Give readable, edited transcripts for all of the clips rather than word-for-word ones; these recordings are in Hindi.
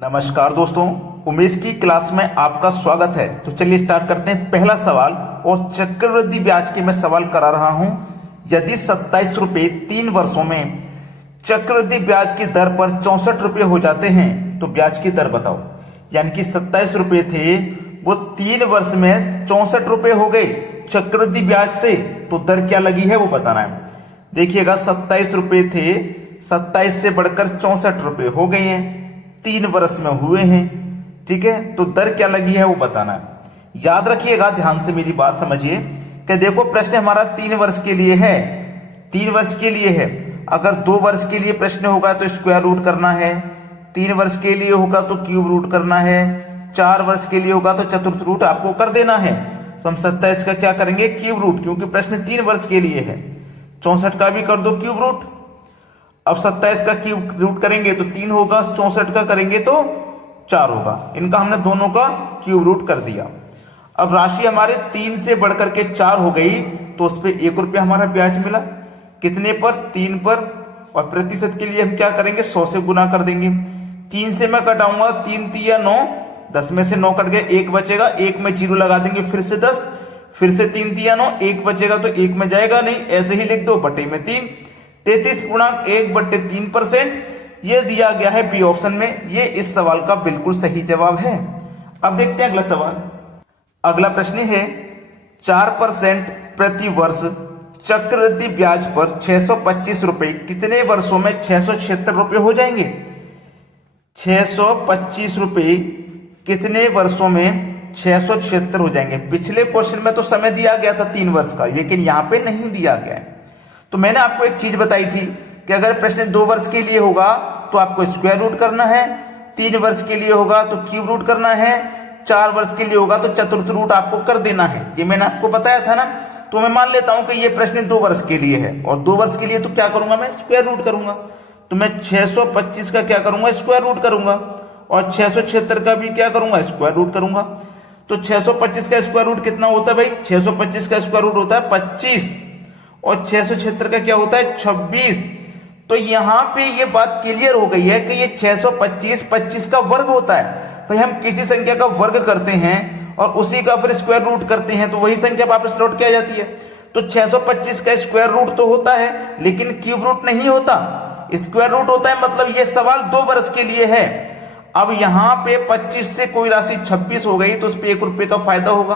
नमस्कार दोस्तों, उमेश की क्लास में आपका स्वागत है। तो चलिए स्टार्ट करते हैं। पहला सवाल और चक्रवृद्धि ब्याज के मैं सवाल करा रहा हूं। यदि 27 रुपये 3 वर्षों में चक्रवृद्धि ब्याज की दर पर 64 रुपये हो जाते हैं तो ब्याज की दर बताओ। यानी कि 27 रुपये थे, वो 3 वर्ष में 64 रुपये हो गए चक्रवृद्धि ब्याज से, तो दर क्या लगी है वो बताना है। देखिएगा, 27 रुपये थे, 27 से बढ़कर 64 रुपये हो गए हैं, 3 वर्ष में हुए हैं। ठीक है, तो दर क्या लगी है वो बताना है। याद रखिएगा, ध्यान से मेरी बात समझिए कि देखो, प्रश्न हमारा 3 वर्ष के लिए है, 3 वर्ष के लिए है। अगर 2 वर्ष के लिए प्रश्न होगा तो स्क्वायर रूट करना है, 3 वर्ष के लिए होगा तो क्यूब रूट करना है, 4 वर्ष के लिए होगा तो चतुर्थ रूट आपको कर देना है। तो हम 27 का क्या करेंगे, क्यूब रूट, क्योंकि प्रश्न 3 वर्ष के लिए है। 64 का भी कर दो क्यूब रूट। अब 27 का क्यूब रूट करेंगे तो 3 होगा, 64 का करेंगे तो 4 होगा। इनका हमने दोनों का क्यूब रूट कर दिया। अब राशि हमारे 3 से बढ़कर के 4 हो गई, तो उस पर 1 रुपया हमारा ब्याज मिला। कितने पर, 3 पर। और प्रतिशत के लिए हम क्या करेंगे, 100 से गुना कर देंगे। 3 से मैं कटाऊंगा, 3 तिया 9, 10 में से 9 कट गए, 1 बचेगा, 1 में 0 लगा देंगे, फिर से 10, फिर से 3 तिया 9, 1 बचेगा तो 1 में जाएगा नहीं, ऐसे ही लिख दो, बटे में 3, 33.1/3%। ये दिया गया है बी ऑप्शन में। ये इस सवाल का बिल्कुल सही जवाब है। अब देखते हैं अगला सवाल। अगला प्रश्न है, 4% प्रति वर्ष चक्रवृद्धि ब्याज पर 625 रुपए कितने वर्षों में 676 रुपए हो जाएंगे। 625 रुपए कितने वर्षों में 676 हो जाएंगे। पिछले क्वेश्चन में तो समय दिया गया था 3 वर्ष का, लेकिन यहां पे नहीं दिया गया है। तो मैंने आपको एक चीज बताई थी कि अगर प्रश्न 2 वर्ष के लिए होगा तो आपको स्क्वायर रूट करना है, 3 वर्ष के लिए होगा तो क्यूब रूट करना है, 4 वर्ष के लिए होगा तो चतुर्थ रूट आपको कर देना है। ये मैंने आपको बताया था ना। तो मैं मान लेता हूं कि ये प्रश्न 2 वर्ष के लिए है, और 2 वर्ष के लिए तो क्या करूंगा, मैं स्क्वायर रूट करूंगा। तो मैं 625 का क्या करूंगा, स्क्वायर रूट करूंगा, और 676 का भी क्या करूंगा, स्क्वायर रूट करूंगा। तो 625 का स्क्वायर रूट कितना होता है भाई, 625 का स्क्वायर रूट होता है 25, और 676 का क्या होता है 26। तो यहां पे ये बात क्लियर हो गई है कि ये 625 25 का वर्ग होता है। भाई हम किसी संख्या का वर्ग करते हैं और उसी का फिर स्क्वायर रूट करते हैं तो वही संख्या वापस लौट के आ जाती है। तो 625 का स्क्वायर रूट तो होता है, लेकिन क्यूब रूट नहीं होता, स्क्वायर रूट होता है। मतलब ये सवाल 2 वर्ष के लिए है। अब यहां पे 25 से कोई राशि 26 हो गई तो उस पर 1 रुपये का फायदा होगा।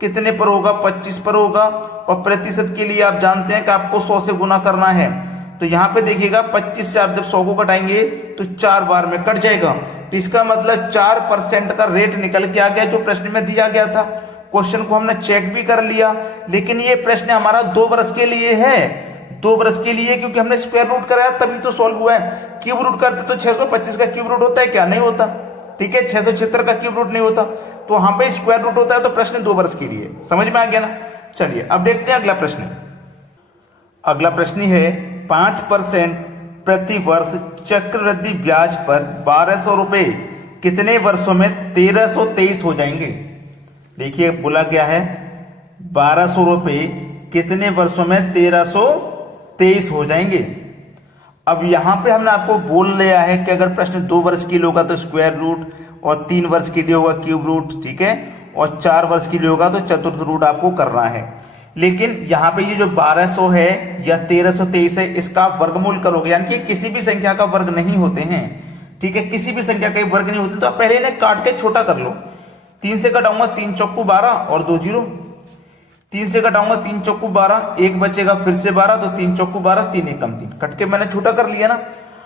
कितने पर होगा, 25 पर होगा। और प्रतिशत के लिए आप जानते हैं कि आपको 100 से गुना करना है। तो यहां पे देखिएगा, 25 से आप जब 100 को घटाएंगे तो 4 बार में कट जाएगा। तो इसका मतलब 4% का रेट निकल के आ गया, जो प्रश्न में दिया गया था। क्वेश्चन को हमने चेक भी कर लिया, लेकिन ये प्रश्न हमारा 2 वर्ष के लिए है, 2 वर्ष के लिए, क्योंकि हमने स्क्वायर रूट कराया तभी तो सॉल्व हुआ है। क्यूब रूट करते तो 625 का क्यूब रूट होता है क्या, नहीं होता। ठीक है, 676 का क्यूब रूट नहीं होता, तो वहां पे स्क्वायर रूट होता है। तो प्रश्न 2 वर्ष के लिए, समझ में आ गया ना। चलिए अब देखते हैं अगला प्रश्न। अगला प्रश्न है, 5% प्रति वर्ष चक्रवृद्धि ब्याज पर 1200 रुपए कितने वर्षों में 1323 हो जाएंगे। देखिए बोला गया है 1200 रुपए कितने वर्षों में 1323 हो जाएंगे। अब यहां पे हमने आपको बोल लिया है कि अगर प्रश्न 2 वर्ष के लिए होगा तो स्क्वायर रूट, और 3 वर्ष के लिए होगा क्यूब रूट, ठीक है, और 4 वर्ष के लिए होगा तो चतुर्थ रूट आपको करना है। लेकिन यहाँ पे ये जो 1200 है या 1323 है, इसका वर्गमूल करोगे, यानी कि किसी भी संख्या का वर्ग नहीं होते हैं। ठीक है, किसी भी संख्या का वर्ग नहीं होते, तो आप पहले इन्हें काट के छोटा कर लो। 3 से कटाऊंगा, 3 चौकू 12 और 2 0। 3 से कटाऊंगा, 3 चौकू 12, 1 बचेगा, फिर से 12, तो 3 चौकू 12, 3 एकम 3, कट के मैंने छोटा कर लिया ना।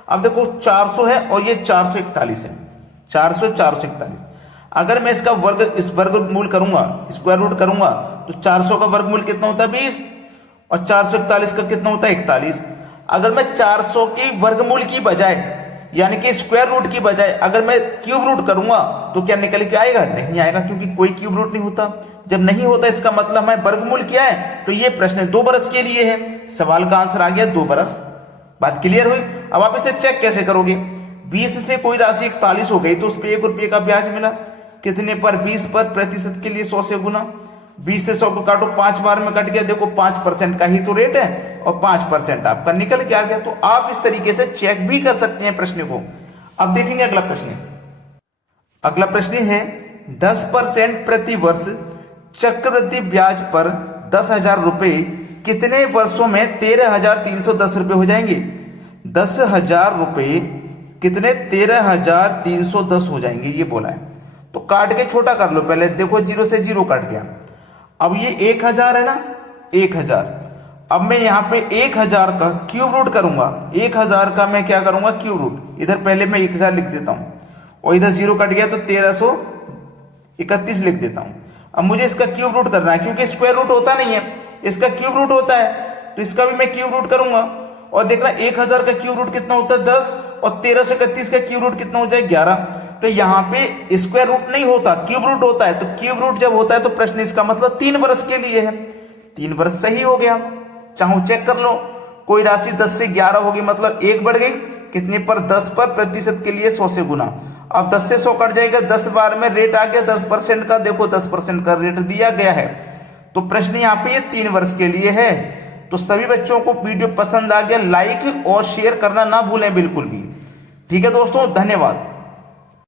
अब देखो 400 है और ये 441 है, 400 441। अगर मैं इसका वर्ग, इस वर्गमूल करूंगा, स्क्वायर रूट करूंगा, तो 400 का वर्गमूल कितना होता है 20, और 441 का कितना होता है 41। अगर मैं 400 के वर्गमूल की बजाय, यानी कि स्क्वायर रूट की बजाय अगर मैं क्यूब रूट करूंगा तो क्या निकल के आएगा, नहीं आएगा, क्योंकि कोई क्यूब रूट नहीं होता। जब नहीं होता इसका मतलब हमें वर्गमूल किया है। तो ये प्रश्न 2 वर्ष के लिए है। सवाल का आंसर आ गया 2 वर्ष। बात क्लियर हुई। अब आप इसे चेक कैसे करोगे, 20 से कोई राशि 41 हो गई तो उस पर 1 रुपये का ब्याज मिला। कितने पर, 20 पर। प्रतिशत के लिए 100 से गुना, 20 से 100 को काटो, 5 बार में कट गया। देखो 5% का ही तो रेट है, और 5% आपका निकल के आ गया। तो आप इस तरीके से चेक भी कर सकते हैं प्रश्न को। अब देखेंगे अगला प्रश्न। अगला प्रश्न है 10% प्रति वर्ष चक्रवृद्धि ब्याज पर 10,000 रुपए कितने वर्षों में 13,310 रुपए हो जाएंगे? 10,000 रुपए कितने 13,310 हो जाएंगे ये बोला है। तो काट के छोटा कर लो, पहले देखो 0 से 0 कट गया। अब ये 1,000 है ना, 1,000। अब मैं यहाँ पे 1,000 का क्यूब रूट करूंगा। 1,000 का मैं क्या करूंगा? Cube root. इधर पहले मैं 1,000 लिख देता हूं और इधर 0 कट गया तो 1331 लिख देता हूं। अब मुझे इसका क्यूब रूट करना है, क्योंकि स्क्वायर रूट होता नहीं है, इसका क्यूब रूट होता है, तो इसका भी मैं क्यूब रूट करूंगा। और देखना 1,000 का क्यूब रूट कितना होता है? 10, और 1331 का क्यूब रूट कितना हो जाए? 11। तो यहाँ पे स्क्वायर रूट नहीं होता, क्यूब रूट होता है। तो क्यूब रूट जब होता है तो प्रश्न इसका मतलब 3 वर्ष के लिए है। 3 वर्ष सही हो गया। चाहो चेक कर लो, कोई राशि 10 से 11 होगी मतलब 1 बढ़ गई, कितने पर? 10 पर, प्रतिशत के लिए 100 से गुना। अब 10 से 100 कट जाएगा, 10 बार में रेट आ गया 10% का। देखो 10% का रेट दिया गया है। तो प्रश्न यहाँ पे ये 3 वर्ष के लिए है। तो सभी बच्चों को वीडियो पसंद आ गया, लाइक और शेयर करना ना भूलें बिल्कुल भी। ठीक है दोस्तों, धन्यवाद।